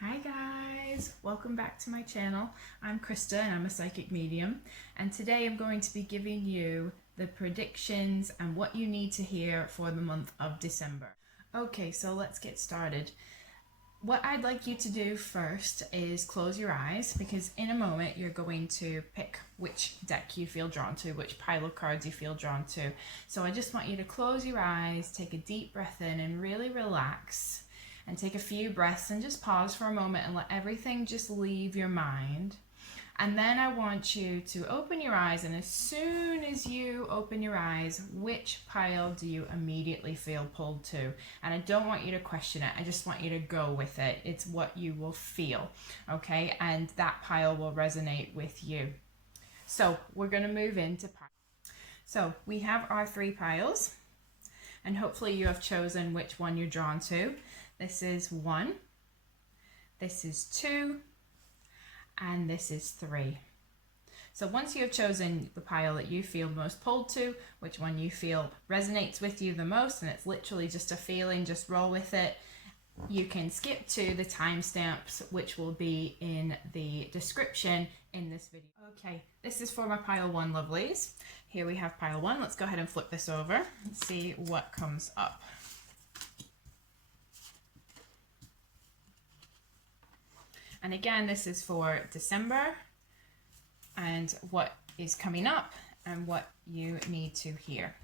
Hi guys, welcome back to my channel. I'm Krista and I'm a psychic medium, and today I'm going to be giving you the predictions and what you need to hear for the month of December. Okay, so let's get started. What I'd like you to do first is close your eyes, because in a moment you're going to pick which deck you feel drawn to, which pile of cards you feel drawn to. So I just want you to close your eyes, take a deep breath in and really relax. And take a few breaths and just pause for a moment and let everything just leave your mind. And then I want you to open your eyes, and as soon as you open your eyes, which pile do you immediately feel pulled to? And I don't want you to question it. I just want you to go with it. It's what you will feel, okay? And that pile will resonate with you. So we're going to move into piles. So we have our 3 piles, and hopefully you have chosen which one you're drawn to. This is 1, this is 2, and this is 3. So once you have chosen the pile that you feel most pulled to, which one you feel resonates with you the most, and it's literally just a feeling, just roll with it, you can skip to the timestamps, which will be in the description in this video. Okay, this is for my pile 1 lovelies. Here we have pile 1. Let's go ahead and flip this over and see what comes up. And again, this is for December and what is coming up and what you need to hear.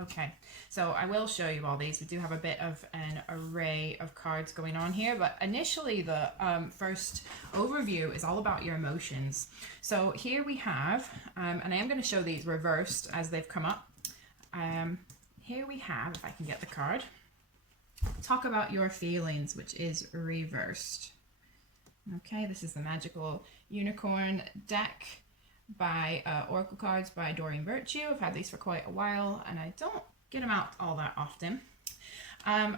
Okay, so I will show you all these. We do have a bit of an array of cards going on here, but initially the first overview is all about your emotions. So here we have, and I am going to show these reversed as they've come up. Here we have, if I can get the card, talk about your feelings, which is reversed. Okay, this is the Magical Unicorn deck by Oracle Cards by Doreen Virtue. I've had these for quite a while and I don't get them out all that often.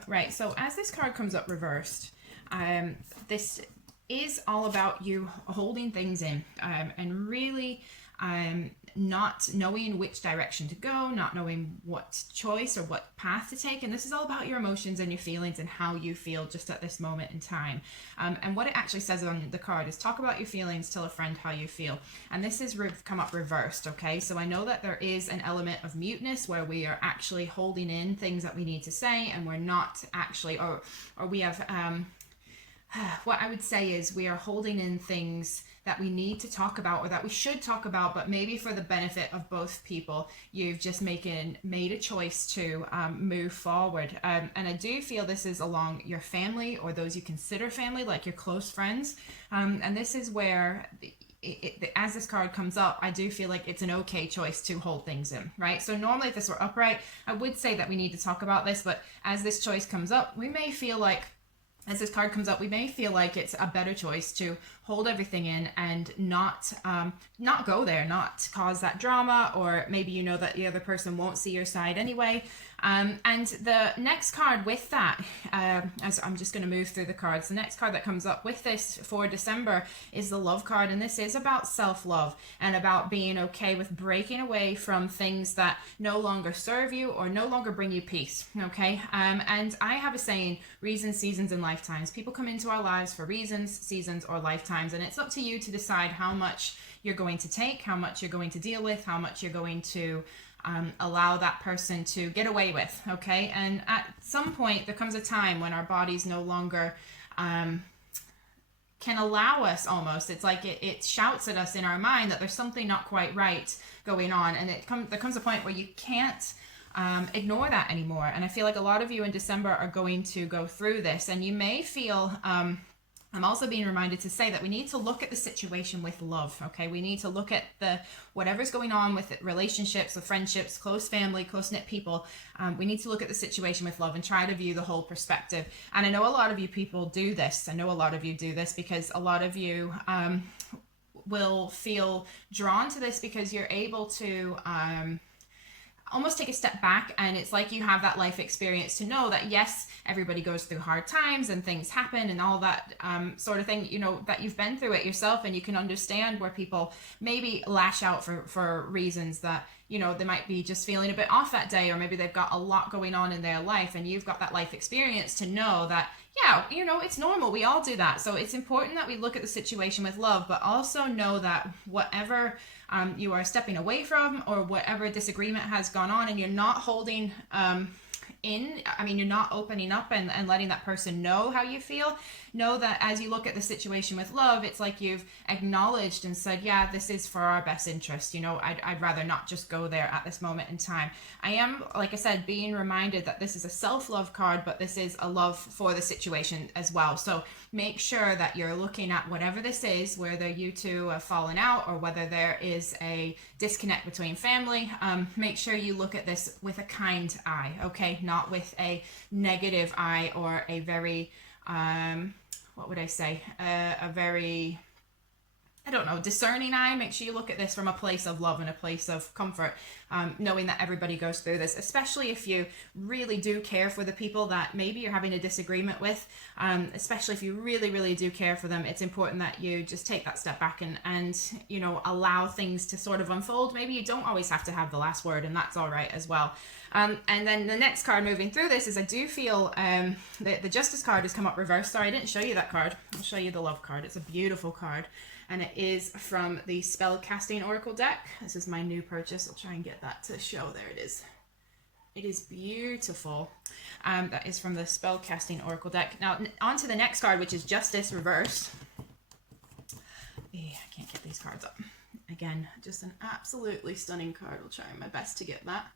Right, so as this card comes up reversed, this is all about you holding things in and really not knowing which direction to go, not knowing what choice or what path to take. And this is all about your emotions and your feelings and how you feel just at this moment in time. And what it actually says on the card is talk about your feelings, tell a friend how you feel. And this is come up reversed, okay? So I know that there is an element of muteness where we are actually holding in things that we need to say, and we're not actually, or we have, what I would say is we are holding in things that we need to talk about or that we should talk about, but maybe for the benefit of both people, you've just made a choice to move forward. And I do feel this is along your family or those you consider family, like your close friends. And this is where as this card comes up, I do feel like it's an okay choice to hold things in, right? So normally if this were upright, I would say that we need to talk about this, but as this choice comes up, we may feel like, as this card comes up, we may feel like it's a better choice to hold everything in and not go there, not cause that drama, or maybe you know that the other person won't see your side anyway. And the next card with that, as I'm just going to move through the cards, the next card that comes up with this for December is the Love card, and this is about self-love and about being okay with breaking away from things that no longer serve you or no longer bring you peace, okay? And I have a saying, reasons, seasons, and lifetimes. People come into our lives for reasons, seasons, or lifetimes, and it's up to you to decide how much you're going to take, how much you're going to deal with, how much you're going to allow that person to get away with, okay? And at some point, there comes a time when our bodies no longer can allow us almost. It's like it shouts at us in our mind that there's something not quite right going on, and there comes a point where you can't ignore that anymore. And I feel like a lot of you in December are going to go through this, and you may feel I'm also being reminded to say that we need to look at the situation with love, okay? We need to look at whatever's going on with relationships, with friendships, close family, close-knit people. We need to look at the situation with love and try to view the whole perspective. And I know a lot of you people do this. I know a lot of you do this because a lot of you will feel drawn to this because you're able to almost take a step back, and it's like you have that life experience to know that yes, everybody goes through hard times and things happen and all that sort of thing, you know, that you've been through it yourself, and you can understand where people maybe lash out for reasons that, you know, they might be just feeling a bit off that day, or maybe they've got a lot going on in their life, and you've got that life experience to know that yeah, you know, it's normal. We all do that. So it's important that we look at the situation with love, but also know that whatever you are stepping away from, or whatever disagreement has gone on, and you're not holding you're not opening up and letting that person know how you feel. Know that as you look at the situation with love, it's like you've acknowledged and said, yeah, this is for our best interest. You know, I'd rather not just go there at this moment in time. I am, like I said, being reminded that this is a self-love card, but this is a love for the situation as well. So make sure that you're looking at whatever this is, whether you two have fallen out or whether there is a disconnect between family. Make sure you look at this with a kind eye, okay? Not with a negative eye or a very, what would I say? A very, I don't know, discerning eye. Make sure you look at this from a place of love and a place of comfort, knowing that everybody goes through this, especially if you really do care for the people that maybe you're having a disagreement with, especially if you really, really do care for them. It's important that you just take that step back and you know, allow things to sort of unfold. Maybe you don't always have to have the last word, and that's all right as well. And then the next card moving through this is, I do feel the Justice card has come up reversed. Sorry, I didn't show you that card. I'll show you the Love card. It's a beautiful card, and it is from the Spell Casting Oracle deck. This is my new purchase. I'll try and get that to show. There it is. It is beautiful. That is from the Spell Casting Oracle deck. Now, on to the next card, which is Justice reversed. I can't get these cards up. Again, just an absolutely stunning card. I'll try my best to get that.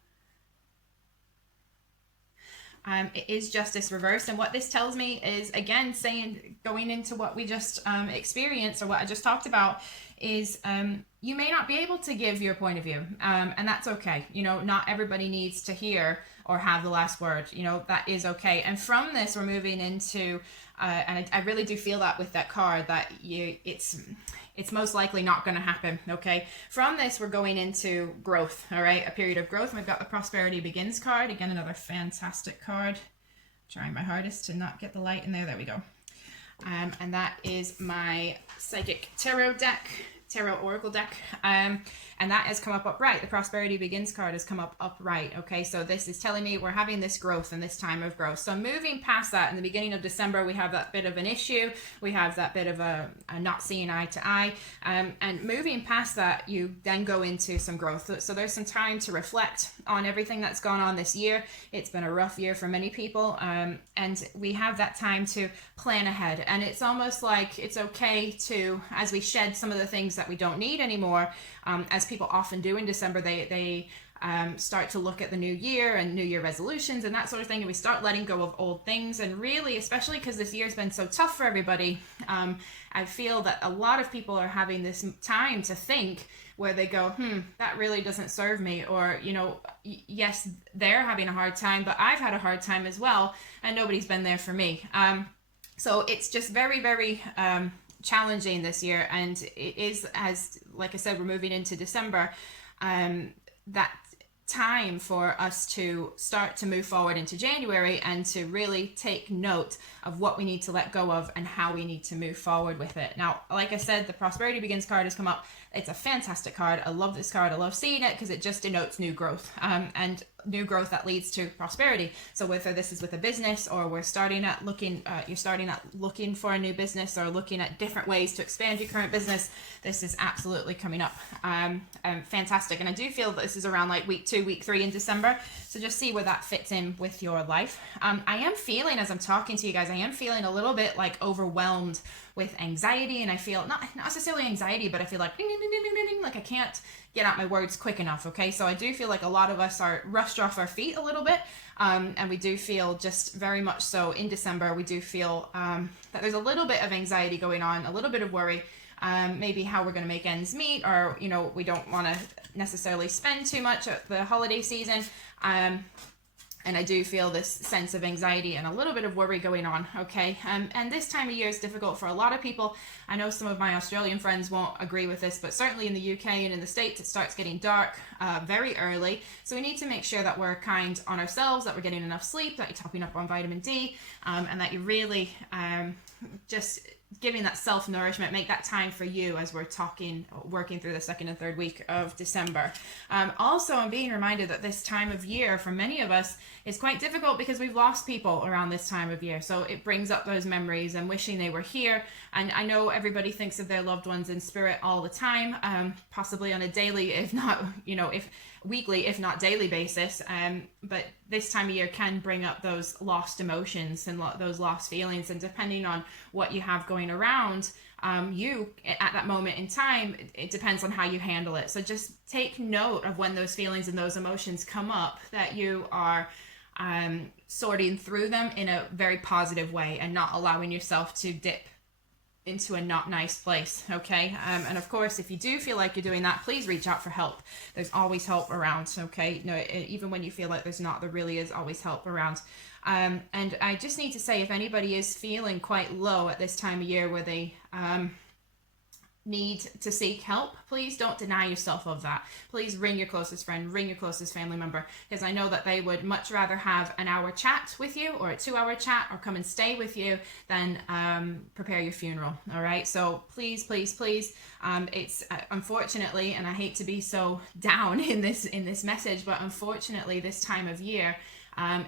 It is Justice reversed, and what this tells me is, again, going into what we just experienced, or what I just talked about, is you may not be able to give your point of view, and that's okay. You know, not everybody needs to hear or have the last word. You know, that is okay. And from this, we're moving into, and I really do feel that with that card, that it's most likely not going to happen, okay? From this, we're going into growth, all right? A period of growth. And we've got the Prosperity Begins card. Again, another fantastic card. Trying my hardest to not get the light in there. There we go. And that is my Psychic Tarot deck, Tarot Oracle deck. And that has come up upright. The Prosperity Begins card has come up upright, okay? So this is telling me we're having this growth and this time of growth. So moving past that, in the beginning of December, we have that bit of an issue. We have that bit of a not seeing eye to eye. And moving past that, you then go into some growth. So there's some time to reflect on everything that's gone on this year. It's been a rough year for many people. And we have that time to plan ahead. And it's almost like it's okay to, as we shed some of the things that we don't need anymore, as people often do in December, they start to look at the new year and New Year resolutions and that sort of thing, and we start letting go of old things. And really, especially because this year's been so tough for everybody, I feel that a lot of people are having this time to think, where they go, that really doesn't serve me, or, you know, yes, they're having a hard time, but I've had a hard time as well, and nobody's been there for me. So it's just very, very challenging this year, and it is, as like I said, we're moving into December, that time for us to start to move forward into January and to really take note of what we need to let go of and how we need to move forward with it. Now, like I said, the Prosperity Begins card has come up. It's a fantastic card. I love this card. I love seeing it because it just denotes new growth, and new growth that leads to prosperity. So whether this is with a business, or we're starting at looking, you're starting at looking for a new business, or looking at different ways to expand your current business, this is absolutely coming up. Fantastic. And I do feel that this is around like week 2, week 3 in December. So just see where that fits in with your life. I am feeling, as I'm talking to you guys, I am feeling a little bit like overwhelmed with anxiety, and I feel not necessarily anxiety, but I feel like ding, ding, ding, ding, ding, ding, like I can't get out my words quick enough. Okay, so I do feel like a lot of us are rushed off our feet a little bit, and we do feel just very much so in December. We do feel that there's a little bit of anxiety going on, a little bit of worry, maybe how we're going to make ends meet, or, you know, we don't want to necessarily spend too much at the holiday season. And I do feel this sense of anxiety and a little bit of worry going on, okay? And this time of year is difficult for a lot of people. I know some of my Australian friends won't agree with this, but certainly in the UK and in the States, it starts getting dark very early. So we need to make sure that we're kind on ourselves, that we're getting enough sleep, that you're topping up on vitamin D, and that you really just giving that self-nourishment, make that time for you as we're working through the second and third week of December. Also, I'm being reminded that this time of year for many of us is quite difficult because we've lost people around this time of year. So it brings up those memories and wishing they were here. And I know everybody thinks of their loved ones in spirit all the time, possibly on a daily, if not, if weekly, if not daily basis. But this time of year can bring up those lost emotions and those lost feelings. And depending on what you have going around you at that moment in time, it depends on how you handle it. So just take note of when those feelings and those emotions come up, that you are sorting through them in a very positive way and not allowing yourself to dip into a not nice place. Okay. And of course, if you do feel like you're doing that, please reach out for help. There's always help around. Okay. Even when you feel like there's not, there really is always help around. And I just need to say, if anybody is feeling quite low at this time of year where they need to seek help, please don't deny yourself of that. Please ring your closest friend, ring your closest family member, because I know that they would much rather have an hour chat with you or a 2-hour chat or come and stay with you than prepare your funeral. All right. So please, please, please. It's unfortunately, and I hate to be so down in this message, but unfortunately this time of year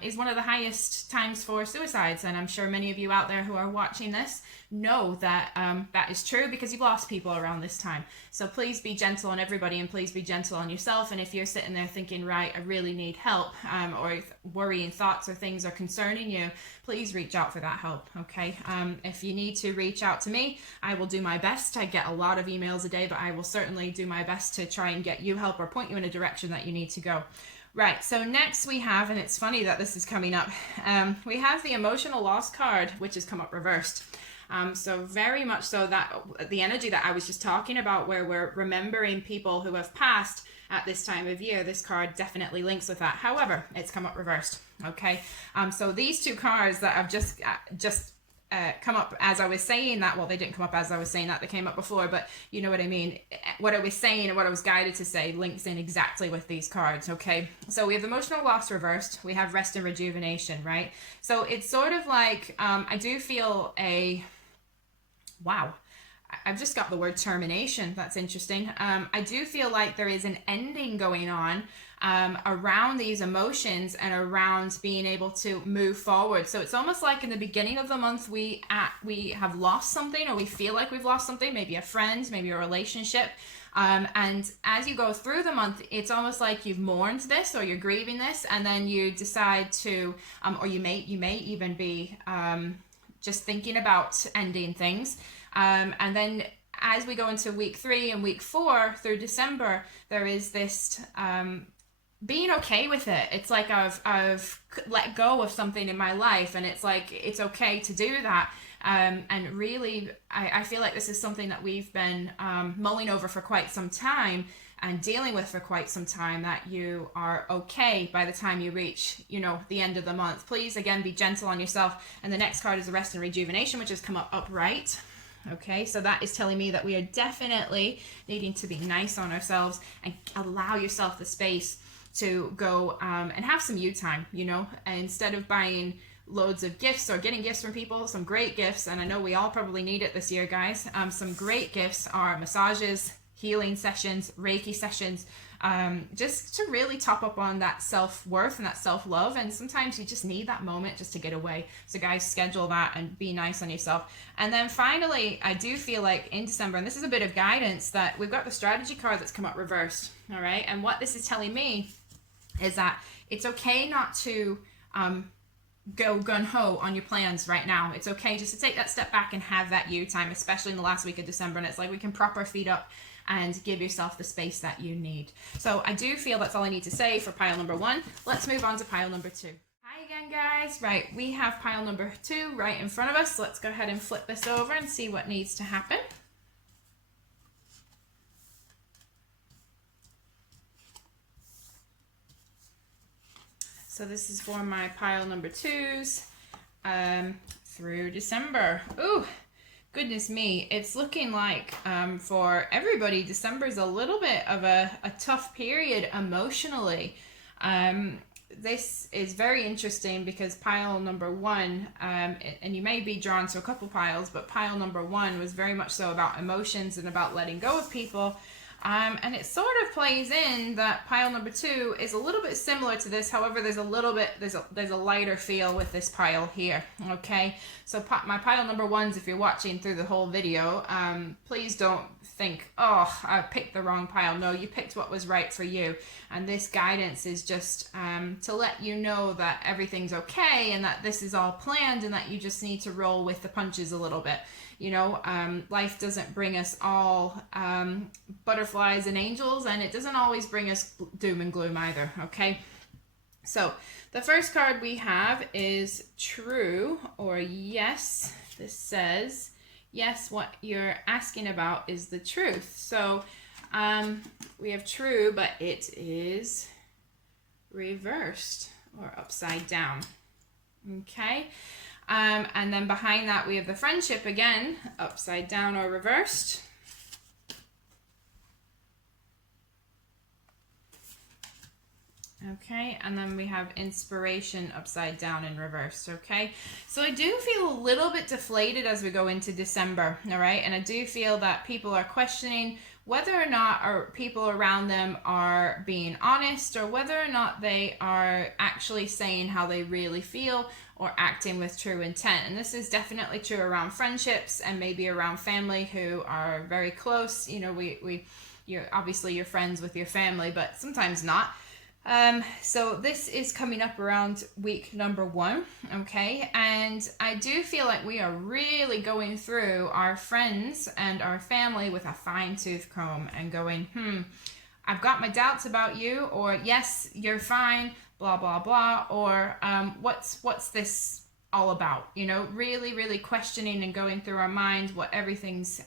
is one of the highest times for suicides. And I'm sure many of you out there who are watching this know that that is true, because you've lost people around this time. So please be gentle on everybody, and please be gentle on yourself. And if you're sitting there thinking, right, I really need help, or worrying thoughts or things are concerning you, please reach out for that help. Okay. If you need to reach out to me, I will do my best. I get a lot of emails a day, but I will certainly do my best to try and get you help or point you in a direction that you need to go. Right, so next we have, and it's funny that this is coming up, we have the emotional loss card, which has come up reversed. So very much so that the energy that I was just talking about, where we're remembering people who have passed at this time of year, this card definitely links with that. However, it's come up reversed. Okay, so these two cards that I've just come up as I was saying that, well, they didn't come up as I was saying that, they came up before, but you know what I mean. What I was saying and what I was guided to say links in exactly with these cards. Okay, so we have emotional loss reversed, we have rest and rejuvenation, right? So it's sort of like I do feel I've just got the word termination. That's interesting. I do feel like there is an ending going on around these emotions and around being able to move forward. So it's almost like in the beginning of the month we have lost something, or we feel like we've lost something, maybe a friend, maybe a relationship. And as you go through the month, it's almost like you've mourned this, or you're grieving this, and then you decide to, or you may even be just thinking about ending things. And then as we go into week 3 and week 4 through December, there is this being okay with it. It's like I've let go of something in my life, and it's like it's okay to do that. And really, I feel like this is something that we've been mulling over for quite some time and dealing with for quite some time, that you are okay by the time you reach, the end of the month. Please, again, be gentle on yourself. And the next card is the rest and rejuvenation, which has come up upright. Okay, so that is telling me that we are definitely needing to be nice on ourselves and allow yourself the space to go and have some you time, and instead of buying loads of gifts or getting gifts from people, some great gifts, and I know we all probably need it this year, guys. Some great gifts are massages, healing sessions, Reiki sessions, just to really top up on that self-worth and that self-love. And sometimes you just need that moment just to get away. So guys, schedule that and be nice on yourself. And then finally, I do feel like in December, and this is a bit of guidance, that we've got the strategy card that's come up reversed. All right. And what this is telling me is that it's okay not to go gung-ho on your plans right now. It's okay just to take that step back and have that you time, especially in the last week of December. And it's like we can prop our feet up and give yourself the space that you need. So I do feel that's all I need to say for pile number 1. Let's move on to pile number 2. Hi again, guys. Right, we have pile number 2 right in front of us. Let's go ahead and flip this over and see what needs to happen. So this is for my pile number 2s through December. Ooh, goodness me. It's looking like for everybody, December is a little bit of a tough period emotionally. this is very interesting because pile number one, and you may be drawn to a couple piles, but pile number one was very much so about emotions and about letting go of people. And it sort of plays in that pile number two is a little bit similar to this. However, there's a lighter feel with this pile here. Okay, so my pile number ones, if you're watching through the whole video, please don't think, oh, I picked the wrong pile. No, you picked what was right for you. And this guidance is just to let you know that everything's okay and that this is all planned and that you just need to roll with the punches a little bit. You know, life doesn't bring us all butterflies and angels, and it doesn't always bring us doom and gloom either, okay? So the first card we have is true or yes. This says, yes, what you're asking about is the truth. So we have true, but it is reversed or upside down, okay? And then behind that we have the friendship again, upside down or reversed. Okay, and then we have inspiration upside down and reversed, okay? So I do feel a little bit deflated as we go into December, all right? And I do feel that people are questioning whether or not our people around them are being honest or whether or not they are actually saying how they really feel or acting with true intent. And this is definitely true around friendships and maybe around family who are very close. You know, you're obviously you're friends with your family, but sometimes not. So this is coming up around week number 1, okay? And I do feel like we are really going through our friends and our family with a fine-tooth comb and going, I've got my doubts about you, or yes, you're fine, blah, blah, blah, or what's this all about? You know, really, really questioning and going through our mind what everything's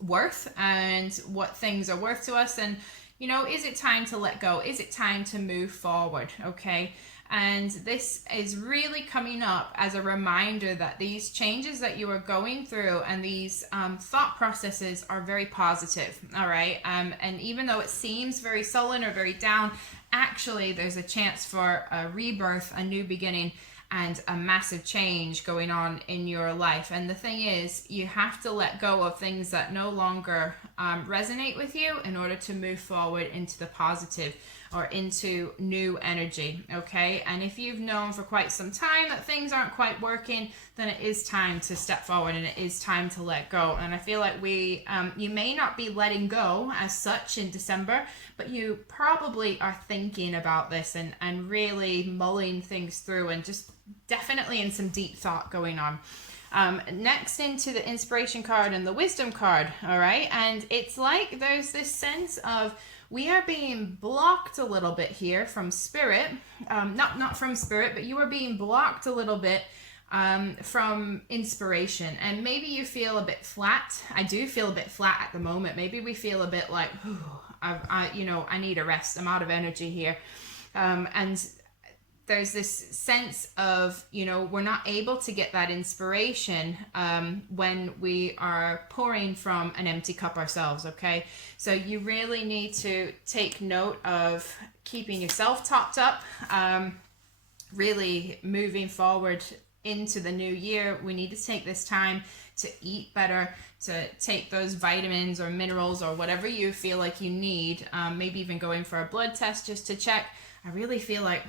worth and what things are worth to us. And you know, is it time to let go? Is it time to move forward? Okay. And this is really coming up as a reminder that these changes that you are going through and these thought processes are very positive. All right. And even though it seems very sullen or very down, actually there's a chance for a rebirth, a new beginning, and a massive change going on in your life. And the thing is, you have to let go of things that no longer resonate with you in order to move forward into the positive or into new energy, okay? And if you've known for quite some time that things aren't quite working, then it is time to step forward and it is time to let go. And I feel like you may not be letting go as such in December, but you probably are thinking about this and really mulling things through and just definitely in some deep thought going on. Next into the inspiration card and the wisdom card, all right? And it's like there's this sense of we are being blocked a little bit here from spirit, not from spirit, but you are being blocked a little bit from inspiration. And maybe you feel a bit flat. I do feel a bit flat at the moment. Maybe we feel a bit like, I need a rest. I'm out of energy here. And there's this sense of, we're not able to get that inspiration when we are pouring from an empty cup ourselves, okay? So you really need to take note of keeping yourself topped up, really moving forward into the new year. We need to take this time to eat better, to take those vitamins or minerals or whatever you feel like you need, maybe even going for a blood test just to check. I really feel like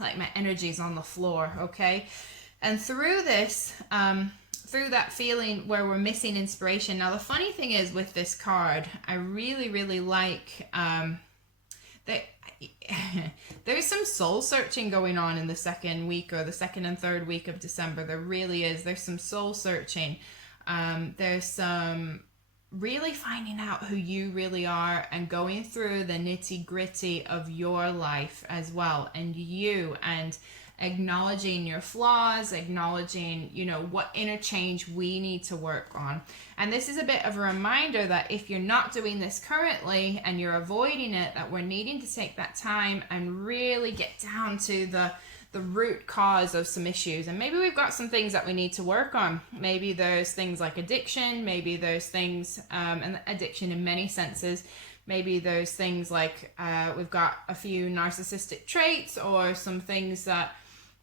my energy's on the floor, okay? And through this, through that feeling where we're missing inspiration. Now, the funny thing is with this card, I really, really like that there's some soul searching going on in the second week or the second and third week of December. There really is. There's some soul searching. There's some really finding out who you really are and going through the nitty-gritty of your life as well, and acknowledging your flaws, acknowledging, what inner change we need to work on. And this is a bit of a reminder that if you're not doing this currently and you're avoiding it, that we're needing to take that time and really get down to the root cause of some issues. And maybe we've got some things that we need to work on. Maybe there's things like addiction, maybe there's things, and addiction in many senses. maybe there's things like we've got a few narcissistic traits or some things that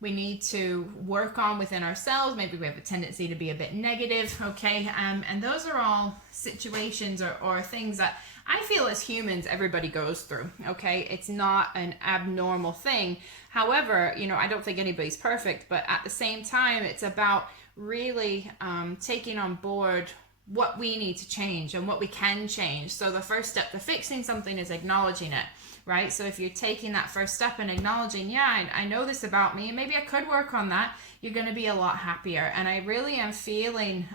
we need to work on within ourselves. Maybe we have a tendency to be a bit negative, okay? And those are all situations or things that I feel as humans, everybody goes through, okay? It's not an abnormal thing. However, you know, I don't think anybody's perfect, but at the same time, it's about really taking on board what we need to change and what we can change. So the first step to fixing something is acknowledging it, right? So if you're taking that first step and acknowledging, yeah, I know this about me and maybe I could work on that, you're going to be a lot happier. And I really am feeling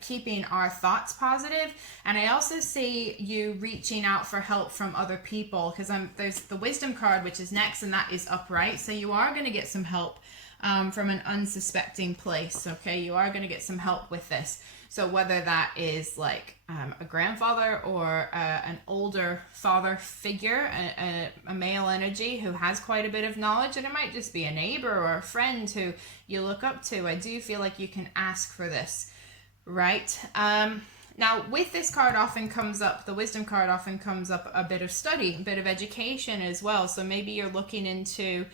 keeping our thoughts positive. And I also see you reaching out for help from other people, because there's the wisdom card, which is next, and that is upright. So you are going to get some help from an unsuspecting place, okay? You are going to get some help with this. So whether that is like a grandfather or an older father figure, a male energy who has quite a bit of knowledge, and it might just be a neighbor or a friend who you look up to, I do feel like you can ask for this, right? Now with this card often comes up, the wisdom card often comes up a bit of study, a bit of education as well. So maybe you're looking into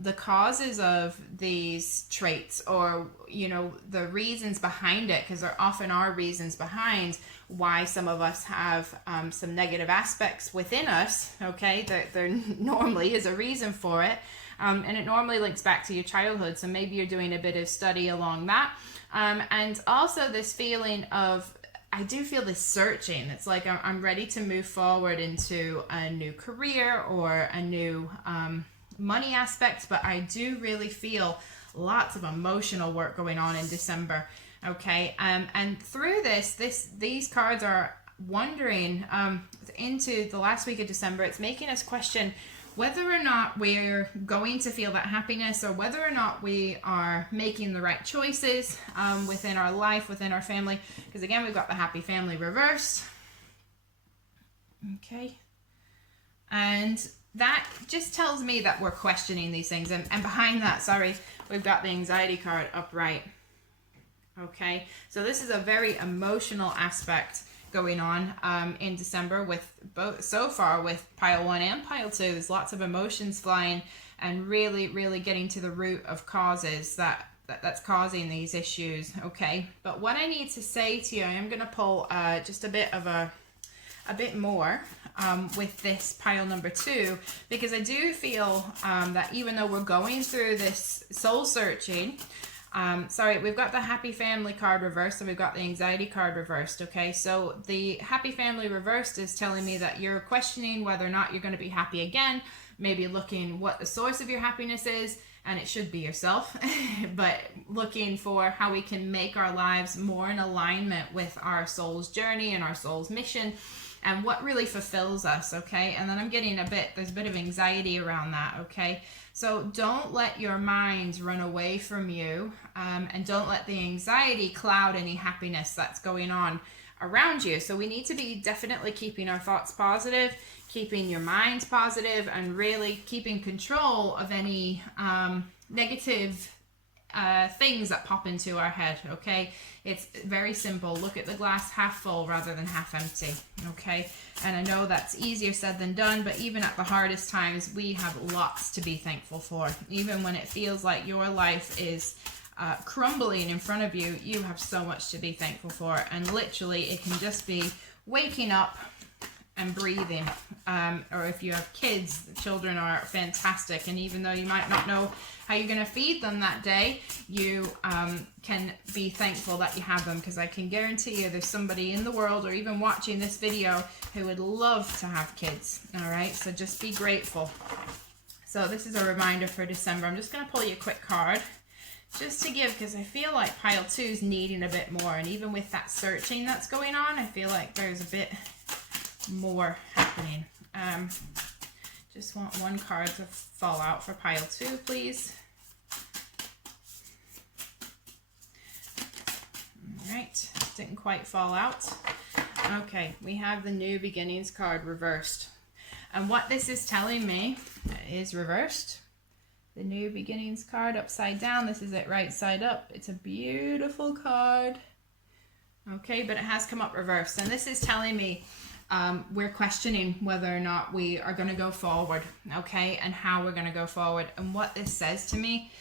the causes of these traits, or you know, the reasons behind it, because there often are reasons behind why some of us have some negative aspects within us, okay? There normally is a reason for it, and it normally links back to your childhood. So maybe you're doing a bit of study along that, and also this feeling of, I do feel this searching. It's like I'm ready to move forward into a new career or a new money aspect, but I do really feel lots of emotional work going on in December, okay? And through these cards are wandering into the last week of December. It's making us question whether or not we're going to feel that happiness, or whether or not we are making the right choices within our life, within our family. Because again, we've got the happy family reversed, okay? And that just tells me that we're questioning these things. And behind that, sorry, we've got the anxiety card upright. Okay, so this is a very emotional aspect going on in December with both, so far with pile 1 and pile 2. There's lots of emotions flying and really, really getting to the root of causes that's causing these issues, okay? But what I need to say to you, I am going to pull just a bit more with this pile number 2, because I do feel that even though we're going through this soul searching, sorry, we've got the happy family card reversed, and we've got the anxiety card reversed, okay? So the happy family reversed is telling me that you're questioning whether or not you're going to be happy again, maybe looking what the source of your happiness is, and it should be yourself, but looking for how we can make our lives more in alignment with our soul's journey and our soul's mission, and what really fulfills us, okay? And then I'm getting there's a bit of anxiety around that, okay? So don't let your mind run away from you, and don't let the anxiety cloud any happiness that's going on around you. So we need to be definitely keeping our thoughts positive, keeping your mind positive, and really keeping control of any negative things that pop into our head, okay? It's very simple. Look at the glass half full rather than half empty, okay? And I know that's easier said than done, but even at the hardest times, we have lots to be thankful for. Even when it feels like your life is crumbling in front of you, you have so much to be thankful for. And literally, it can just be waking up and breathing, or if you have kids, the children are fantastic, and even though you might not know how you're going to feed them that day, you can be thankful that you have them, because I can guarantee you there's somebody in the world, or even watching this video, who would love to have kids. All right, so just be grateful. So this is a reminder for December. I'm just going to pull you a quick card just to give, because I feel like pile 2 is needing a bit more, and even with that searching that's going on, I feel like there's a bit more happening. Just want one card to fall out for pile 2, please. All right, didn't quite fall out. Okay, we have the new beginnings card reversed, and what this is telling me is reversed. The new beginnings card upside down. This is it right side up. It's a beautiful card. Okay, but it has come up reversed, and this is telling me we're questioning whether or not we are going to go forward, okay, and how we're going to go forward. And what this says to me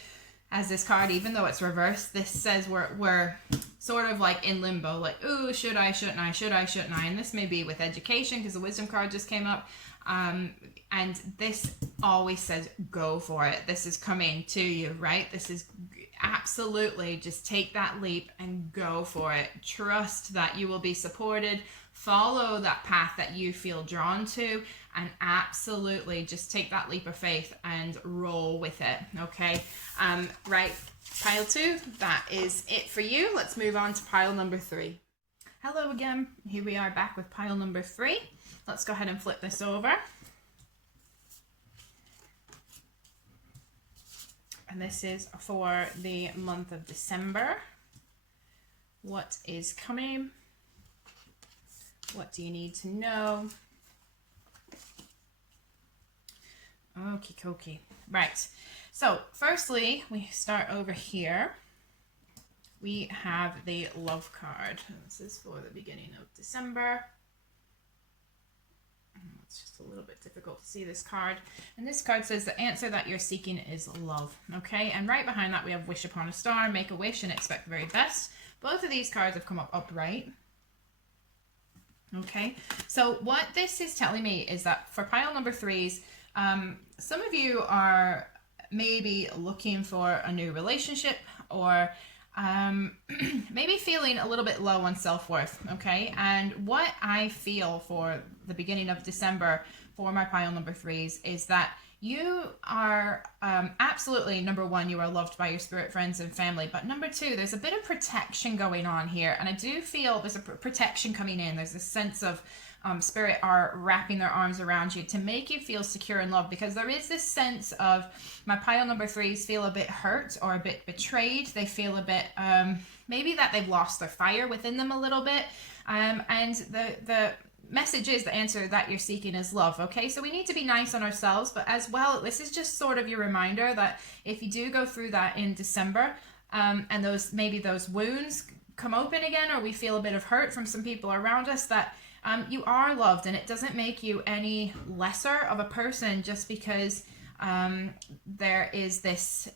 as this card, even though it's reversed, this says we're sort of like in limbo, like, ooh, should I, shouldn't I, should I, shouldn't I? And this may be with education, because the wisdom card just came up. And this always says go for it. This is coming to you, right? This is absolutely just take that leap and go for it. Trust that you will be supported. Follow that path that you feel drawn to, and absolutely just take that leap of faith and roll with it. Okay. Right. Pile 2, that is it for you. Let's move on to pile number 3. Hello again. Here we are back with pile number 3. Let's go ahead and flip this over. And this is for the month of December. What is coming? What do you need to know? Okie dokie. Right. So firstly, we start over here. We have the love card. This is for the beginning of December. It's just a little bit difficult to see this card. And this card says the answer that you're seeking is love. Okay, and right behind that we have wish upon a star, make a wish and expect the very best. Both of these cards have come up upright. Okay, so what this is telling me is that for pile number 3s, some of you are maybe looking for a new relationship, or maybe feeling a little bit low on self-worth. Okay, and what I feel for the beginning of December for my pile number 3s is that you are absolutely, number 1, you are loved by your spirit friends and family, but number 2, there's a bit of protection going on here, and I do feel there's a protection coming in. There's a sense of spirit are wrapping their arms around you to make you feel secure in love, because there is this sense of my pile number 3s feel a bit hurt or a bit betrayed. They feel a bit maybe that they've lost their fire within them a little bit, and the message is the answer that you're seeking is love. Okay, so we need to be nice on ourselves, but as well, this is just sort of your reminder that if you do go through that in December, and those wounds come open again, or we feel a bit of hurt from some people around us, that you are loved, and it doesn't make you any lesser of a person just because there is this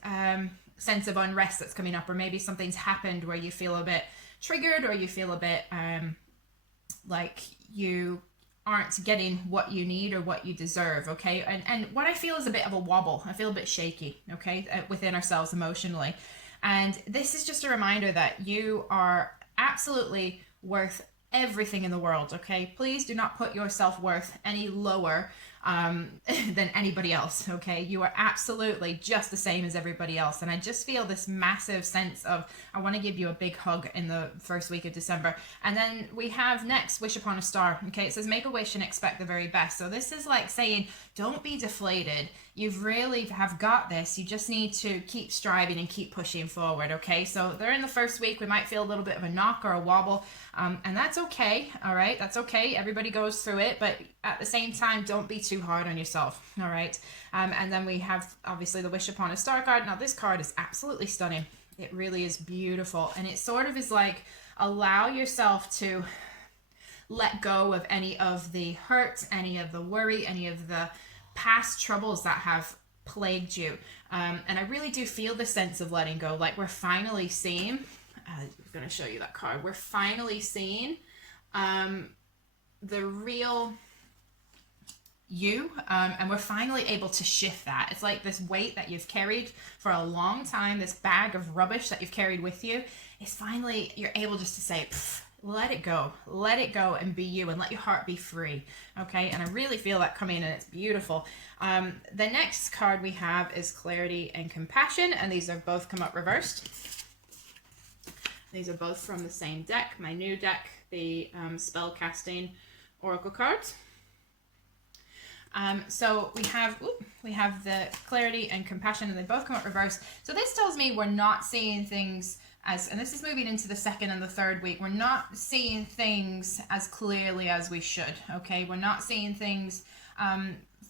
sense of unrest that's coming up, or maybe something's happened where you feel a bit triggered, or you feel a bit like you aren't getting what you need or what you deserve. Okay, and what I feel is a bit of a wobble. I feel a bit shaky, okay, within ourselves emotionally, and this is just a reminder that you are absolutely worth everything in the world. Okay, please do not put your self-worth any lower than anybody else. Okay, you are absolutely just the same as everybody else, and I just feel this massive sense of I want to give you a big hug in the first week of December. And then we have next wish upon a star. Okay, it says make a wish and expect the very best. So this is like saying don't be deflated. You really have got this. You just need to keep striving and keep pushing forward. Okay, so they're in the first week. We might feel a little bit of a knock or a wobble, and that's okay. All right, that's okay. Everybody goes through it, but at the same time, don't be too hard on yourself. All right, and then we have obviously the wish upon a star card. Now this card is absolutely stunning. It really is beautiful, and it sort of is like allow yourself to let go of any of the hurt, any of the worry, any of the past troubles that have plagued you, and I really do feel the sense of letting go. Like we're finally seeing, I'm going to show you that card, we're finally seeing the real you, and we're finally able to shift that. It's like this weight that you've carried for a long time, this bag of rubbish that you've carried with you, is finally, you're able just to say, let it go and be you, and let your heart be free. Okay, and I really feel that coming, and it's beautiful. The next card we have is clarity and compassion, and these have both come up reversed. These are both from the same deck, my new deck, the spell casting oracle cards. So we have the clarity and compassion, and they both come up reversed. So this tells me we're not seeing things as, and this is moving into the second and the third week, we're not seeing things as clearly as we should. Okay, we're not seeing things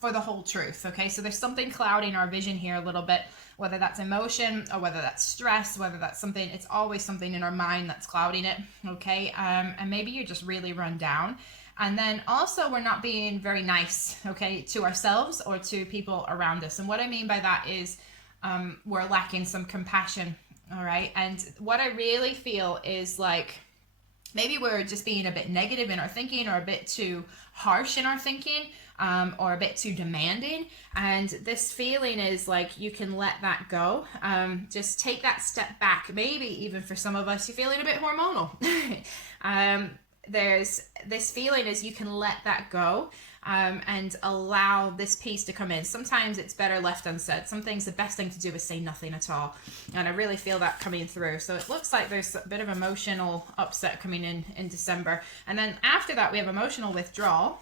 for the whole truth. Okay, so there's something clouding our vision here a little bit, whether that's emotion or whether that's stress, whether that's something, it's always something in our mind that's clouding it. Okay, and maybe you're just really run down. And then also we're not being very nice, okay, to ourselves or to people around us. And what I mean by that is we're lacking some compassion. All right, and what I really feel is like maybe we're just being a bit negative in our thinking, or a bit too harsh in our thinking, or a bit too demanding. And this feeling is like you can let that go. Just take that step back. Maybe even for some of us, you're feeling a bit hormonal. There's this feeling is you can let that go, and allow this piece to come in. Sometimes it's better left unsaid. Some things the best thing to do is say nothing at all. And I really feel that coming through. So it looks like there's a bit of emotional upset coming in December. And then after that, we have emotional withdrawal.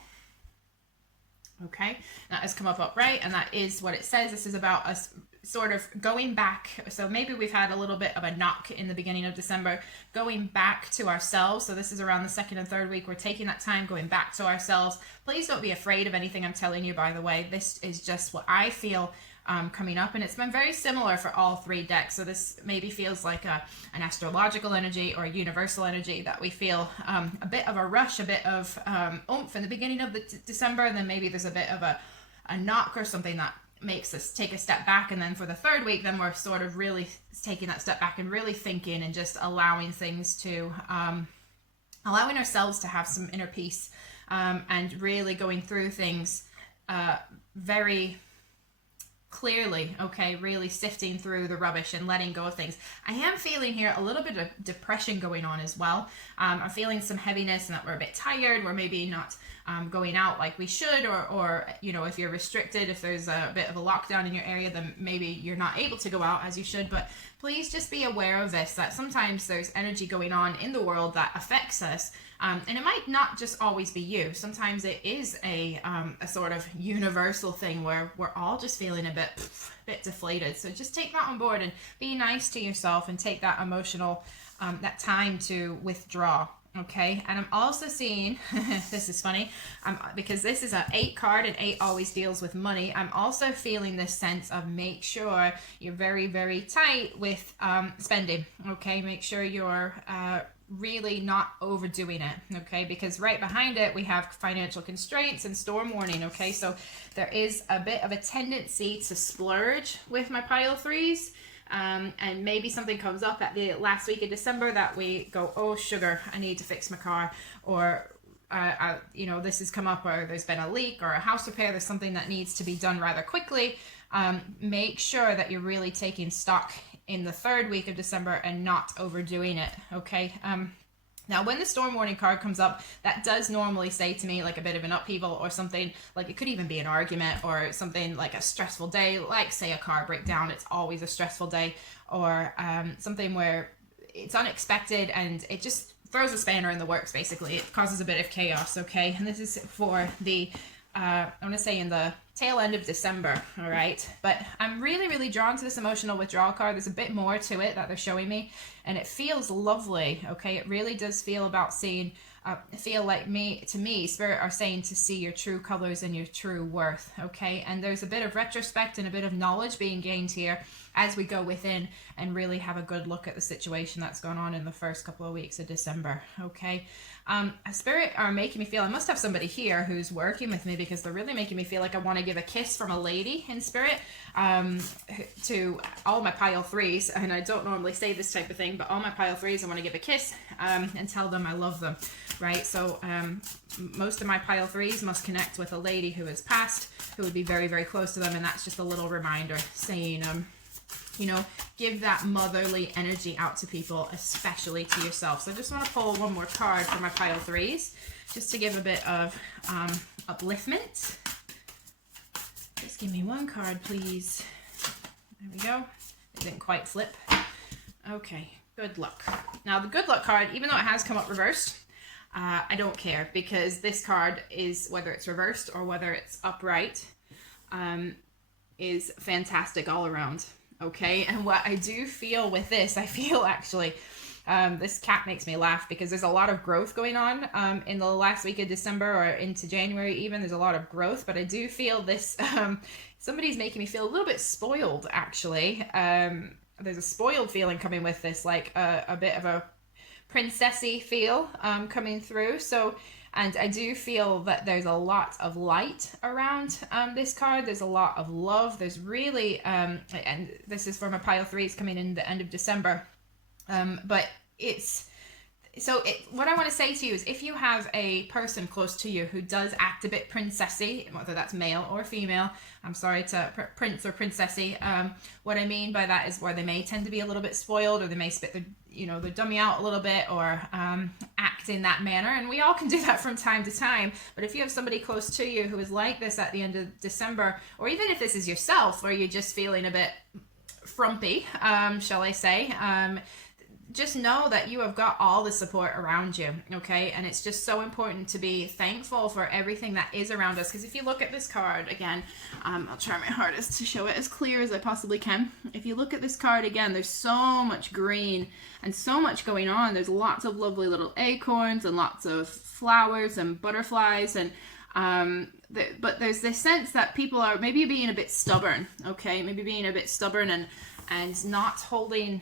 Okay, that has come up upright, and that is what it says. This is about us sort of going back. So maybe we've had a little bit of a knock in the beginning of December, going back to ourselves. So this is around the second and third week. We're taking that time, going back to ourselves. Please don't be afraid of anything I'm telling you, by the way. This is just what I feel coming up, and it's been very similar for all three decks. So this maybe feels like an astrological energy or a universal energy, that we feel a bit of a rush, a bit of oomph in the beginning of the December, and then maybe there's a bit of a knock or something that makes us take a step back. And then for the third week, then we're sort of really taking that step back and really thinking and just allowing things to allowing ourselves to have some inner peace, and really going through things very clearly. Okay, really sifting through the rubbish and letting go of things. I am feeling here a little bit of depression going on as well. I'm feeling some heaviness, and that we're a bit tired. We're maybe not going out like we should, or you know, if you're restricted, if there's a bit of a lockdown in your area, then maybe you're not able to go out as you should. But please just be aware of this, that sometimes there's energy going on in the world that affects us. And it might not just always be you. Sometimes it is a sort of universal thing where we're all just feeling a bit deflated. So just take that on board and be nice to yourself, and take that emotional, that time to withdraw. Okay, and I'm also seeing, this is funny, because this is an 8 card, and 8 always deals with money. I'm also feeling this sense of make sure you're very, very tight with spending. Okay, make sure you're really not overdoing it. Okay, because right behind it we have financial constraints and storm warning. Okay, so there is a bit of a tendency to splurge with my pile threes. And maybe something comes up at the last week of December that we go, oh sugar, I need to fix my car, or you know, this has come up, or there's been a leak or a house repair, there's something that needs to be done rather quickly. Make sure that you're really taking stock in the third week of December and not overdoing it. Okay, now, when the storm warning card comes up, that does normally say to me like a bit of an upheaval or something. Like it could even be an argument or something like a stressful day, like say a car breakdown. It's always a stressful day, or something where it's unexpected and it just throws a spanner in the works. Basically, it causes a bit of chaos. Okay, and this is for the I want to say in the tail end of December. All right, but I'm really, really drawn to this emotional withdrawal card. There's a bit more to it that they're showing me, and it feels lovely. Okay, it really does feel about seeing, feel like to me, Spirit are saying to see your true colors and your true worth. Okay, and there's a bit of retrospect and a bit of knowledge being gained here as we go within and really have a good look at the situation that's going on in the first couple of weeks of December. Okay, Spirit are making me feel, I must have somebody here who's working with me, because they're really making me feel like I want to give a kiss from a lady in Spirit to all my pile threes. And I don't normally say this type of thing, but all my pile threes, I want to give a kiss and tell them I love them. Right, so most of my pile threes must connect with a lady who has passed, who would be very, very close to them, and that's just a little reminder saying, you know, give that motherly energy out to people, especially to yourself. So I just want to pull one more card for my pile threes, just to give a bit of upliftment. Just give me one card, please. There we go. It didn't quite flip. Okay, good luck. Now the good luck card, even though it has come up reversed, I don't care, because this card is, whether it's reversed or whether it's upright, is fantastic all around. Okay, and what I do feel with this, I feel actually This cat makes me laugh because there's a lot of growth going on in the last week of December or into January even. There's a lot of growth, but I do feel this, somebody's making me feel a little bit spoiled, actually. There's a spoiled feeling coming with this, like a bit of a princessy feel coming through. So, and I do feel that there's a lot of light around this card. There's a lot of love. There's really, and this is from a pile 3, it's coming in the end of December. But it's, so what I want to say to you is, if you have a person close to you who does act a bit princessy, whether that's male or female, I'm sorry to prince or princessy, what I mean by that is where they may tend to be a little bit spoiled, or they may spit their, you know, their dummy out a little bit, or act in that manner, and we all can do that from time to time. But if you have somebody close to you who is like this at the end of December, or even if this is yourself, where you're just feeling a bit frumpy, shall I say, just know that you have got all the support around you, okay? And it's just so important to be thankful for everything that is around us. Because if you look at this card again, I'll try my hardest to show it as clear as I possibly can. If you look at this card again, there's so much green and so much going on. There's lots of lovely little acorns and lots of flowers and butterflies, and but there's this sense that people are maybe being a bit stubborn, okay? Maybe being a bit stubborn and not holding,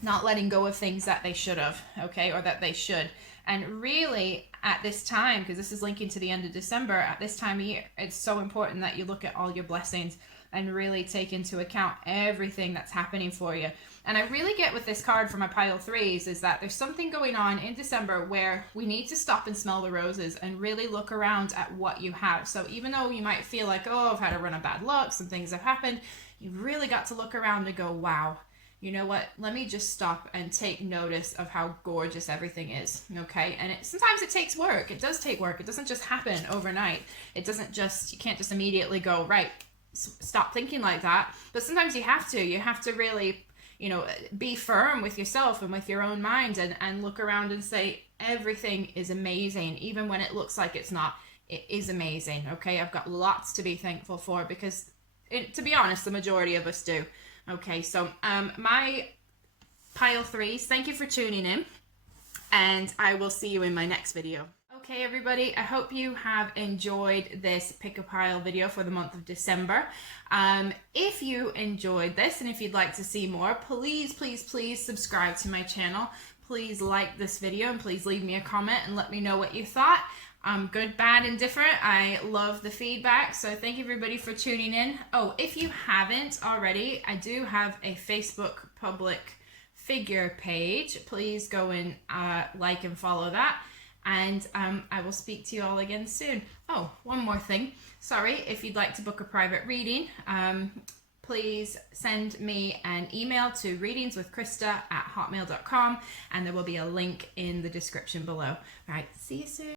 not letting go of things that they should have, okay, or that they should. And really at this time, because this is linking to the end of December, at this time of year, it's so important that you look at all your blessings and really take into account everything that's happening for you. And I really get with this card from my pile 3s is that there's something going on in December where we need to stop and smell the roses and really look around at what you have. So even though you might feel like, oh, I've had a run of bad luck, some things have happened, you've really got to look around and go, wow, you know what, let me just stop and take notice of how gorgeous everything is, okay? And sometimes it takes work. It does take work. It doesn't just happen overnight. It doesn't just, you can't just immediately go, right, stop thinking like that. But sometimes you have to really, you know, be firm with yourself and with your own mind, and look around and say, everything is amazing, even when it looks like it's not. It is amazing, okay? I've got lots to be thankful for, because to be honest, the majority of us do. Okay, so my pile 3s, thank you for tuning in, and I will see you in my next video. Okay, everybody, I hope you have enjoyed this pick a pile video for the month of December. If you enjoyed this and if you'd like to see more, please, please, please subscribe to my channel. Please like this video, and please leave me a comment and let me know what you thought. Good, bad, and different. I love the feedback, so thank you everybody for tuning in. Oh, if you haven't already, I do have a Facebook public figure page. Please go and like and follow that, and I will speak to you all again soon. Oh, one more thing. Sorry, if you'd like to book a private reading, please send me an email to readingswithchrista@hotmail.com, and there will be a link in the description below. All right, see you soon.